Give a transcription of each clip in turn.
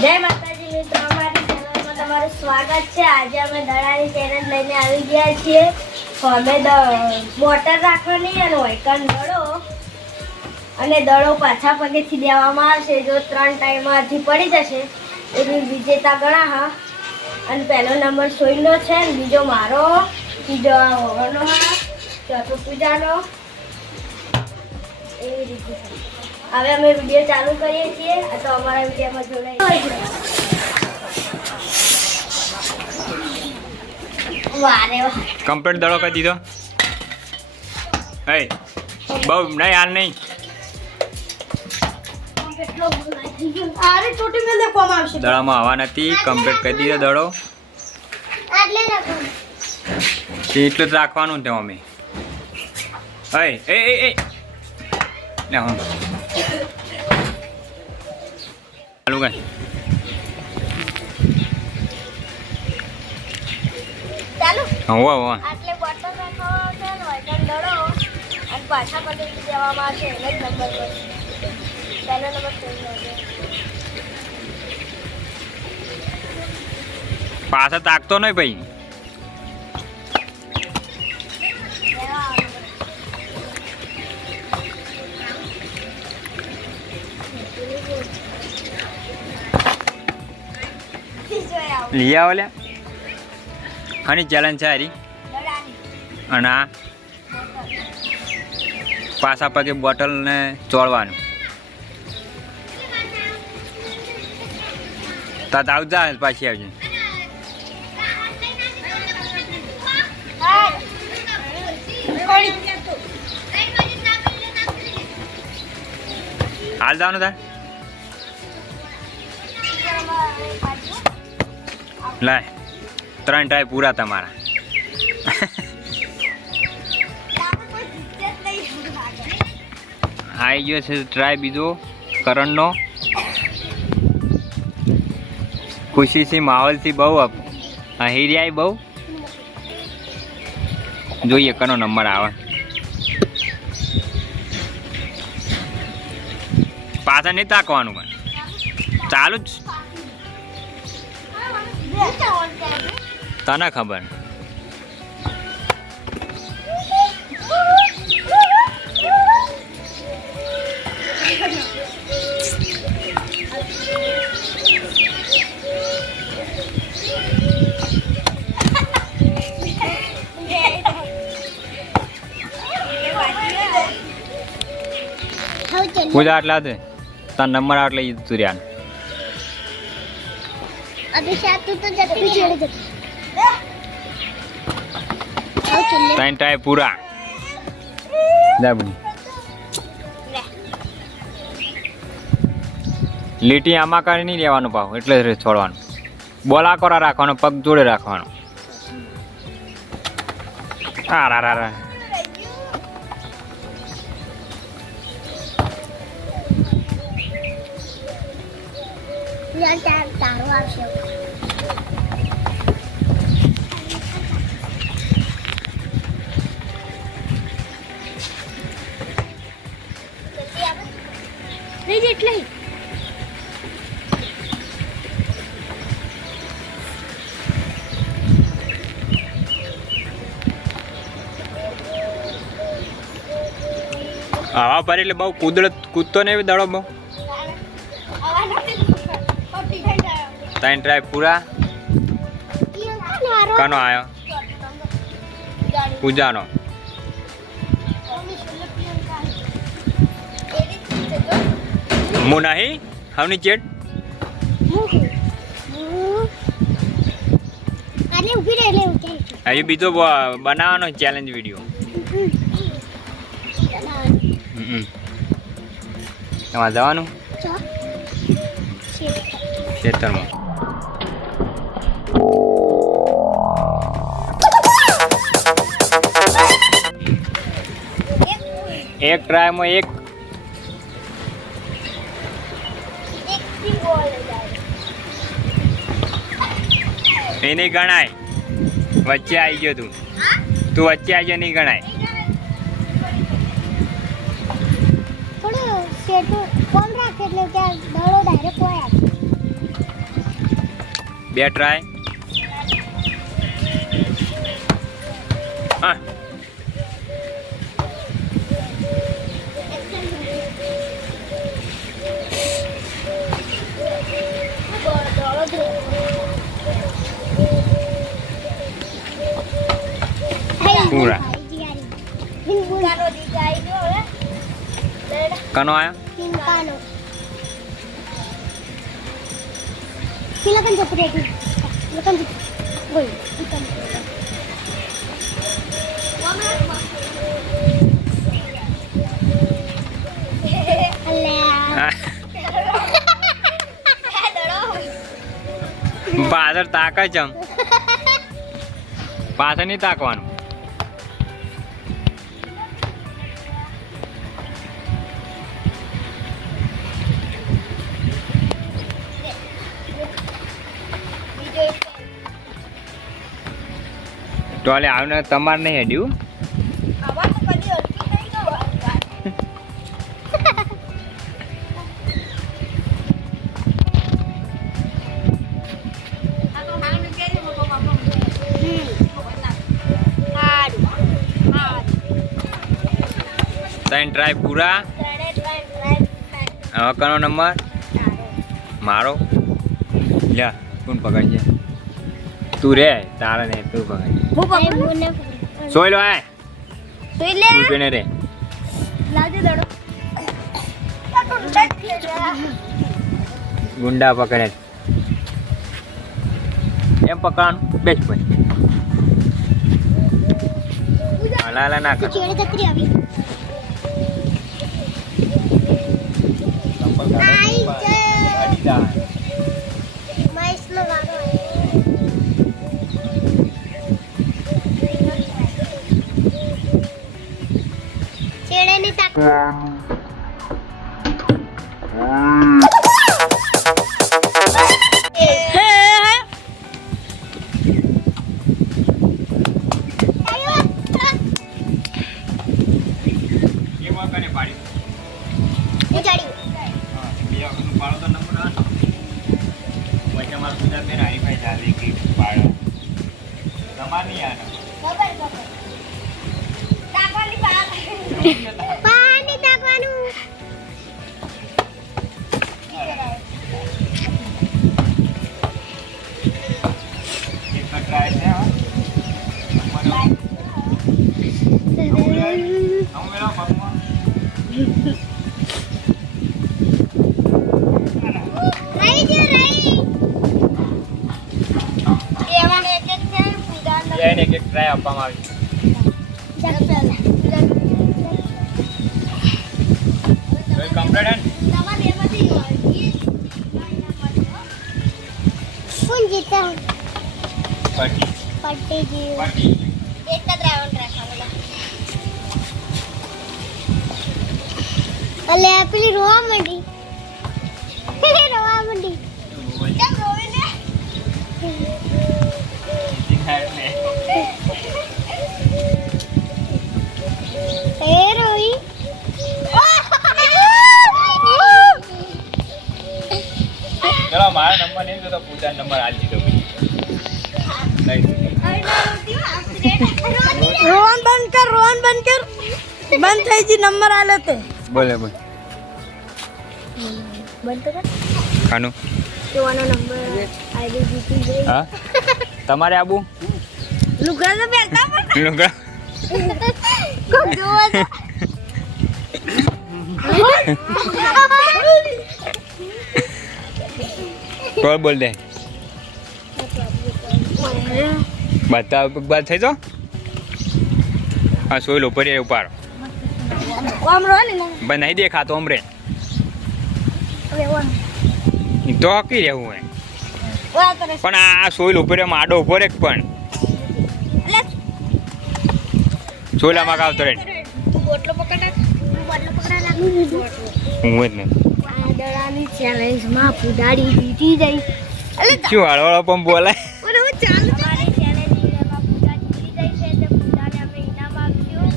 જય માતાજી મિત્રો, અમારી ચેનલમાં તમારું સ્વાગત છે। આજે અમે દડાની ચેનલ લઈને આવી ગયા છીએ। તો અમે બોટલ રાખવાની અને વૈકણ દડો અને દડો પાછા પગેથી દેવામાં આવશે। જો 3 ટાઈમમાંથી પડી જશે એની વિજેતા ગણા હા। અને પહેલો નંબર સોઈનો છે, બીજો મારો, ત્રીજો હોવાનો હા, ચોથો પૂજાનો, એવી રીતે છે। હવે અમે વિડિયો ચાલુ કરીએ છીએ। તો અમારા વિડિયોમાં જોડાઈ વારે વાહ કમ્પ્લીટ દડો કરી દીધો। હે બહુ નહીં હાલ નહીં કેટલો બોલાઈ થઈ ગયો। આરે છોટી મેલ દેખવામાં આવશે। દડામાં હવા નથી, કમ્પ્લીટ કરી દીધો દડો। આટલે રાખો એટલું જ રાખવાનું તે અમે। હે એ એ એ લે હું ચાલુ કર। ચાલો હોવા હોવા આટલે બોટલ રાખો છે ને વૈકણ દડો અને પાછા પગેથી દેવામાં આવશે। એને જ નંબર પર પહેલો નંબર સોઈનો છે। પાછા તાકતો નહીં ભાઈ। લઈ આવો લ્યા। આની ચેલેન્જ છે હારી। અને આ પાછા પગે બોટલને ચોળવાનું। તાત આવ જા પાછી આવજે। હાલ જવાનું તાર લાય 3 ટ્રાય પૂરા તમારા। આવી ગયો છે ટ્રાય બીજો કરણનો। ખુશીથી માહોલથી બહુ હિરિયાઈ બહુ। જોઈએ કનો નંબર આવે। પાછા નહીં તાકવાનું પણ ચાલુ જ તને ખબર। પૂજા આટલા દે તાર નંબર આટલે તું રહ્યા। અભિષેક તું તો જતી જોડે જતી 3 ટ્રાય પૂરા। જા બની લીટી આમાં કરી નહીં લેવાનું ભાવ એટલે જ છોડવાનું। બોલા કોરા રાખવાનો, પગ જોડે રાખવાનો। આ રા રા રા યાર તારો આવશે। નહીં એટલે હવા ભરી એટલે બહુ કૂદતો નહીં દડો બહુ। 3 ટ્રાય પૂરા। કનો આવ્યો? પૂજાનો। હું નહીં હવની ચેટ હજી બીજો બનાવવાનો ચેલેન્જ વિડીયો। એમાં જવાનું ખેતરમાં। એક ટ્રાયમાં એક એ નહીં ગણાય। વચ્ચે આવી ગયો તું વચ્ચે આવી ગયો, નહીં ગણાય। થોડું સેટ કોમ રાખે એટલે કે દડો ડાયરેક્ટ હોય બે ટ્રાય. હા પૂરા કનો આયો silakan seperti itu. Silakan. Woi, ikan. પાછળ તાકાય ચમ પાછળ નહીં તાકવાનું. ટોલે આવને તમારે નહીં હેડ્યું. ત્રણ ટ્રાય પૂરા. હવે કનો નંબર મારો લ્યા કોણ પકડજે તું રે તારે ને તું પકડજે સોય લો આય તું પેને રે ગુંડા પકડે એમ પકડવાનું બેસ ભાઈ હલા ના કર પાણી તાકવાનું એક ટ્રાય આપવામાં આવી. કોણ જીતા પટી પટ્ટી જી પટી એક જ રાઉન્ડ રાખવાનો અલે પેલી રોવા માંડી રોવા માંડી કેમ રોવે ને એ રોઈ ચલો મારો નંબર નહીં તો પૂજા નંબર આલી દીધો રોહન બંધ કર બંધ થઈ જી નંબર આલે તે બોલે બોલ બંધ કર કાનું જોવાનો નંબર આઈડી જીતી ગઈ હા તમારે આબુ લુગડા તો પહેરતા પણ લુગડા કોણ જોવા કોણ બોલ દે બતા બાદ થઈ જો હા સોય લો પર ઉપાડો આમ રો ને પણ નહીં દેખાતો અમરે હવે ઓન તો હકી રહેવું હે ઓય કરે પણ આ સોય ઉપર માડો ઉપર એક પણ એટલે સોલામાં આવતો રે બોટલો પકડા લાગુ હું જ ને આ દડાની ચેલેન્જ માં પુડાડી જીતી જઈ એટલે શું હળવળો પણ બોલાય ઓરે હું ચાલુ અમારી ચેલેન્જ માં પુડા જીતી જઈ છે એટલે પુડાને આપણે ઇનામ આપશું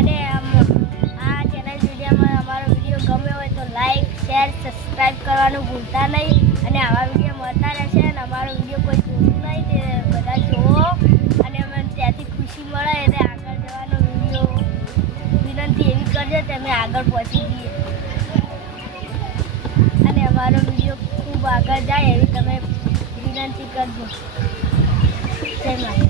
અને આ ચેલેન્જ વિડીયોમાં અમારો વિડીયો ગમ્યો હોય તો લાઈક શેર સબસ્ક્રાઇબ કરવાનું ભૂલતા નહીં અને આવા વિડીયો મળતા રહેશે અને અમારો વિડીયો કોઈ અમે આગળ પહોંચી જઈએ અને અમારો વિડીયો ખૂબ આગળ જાય એવી તમે વિનંતી કરજો. જય માતા.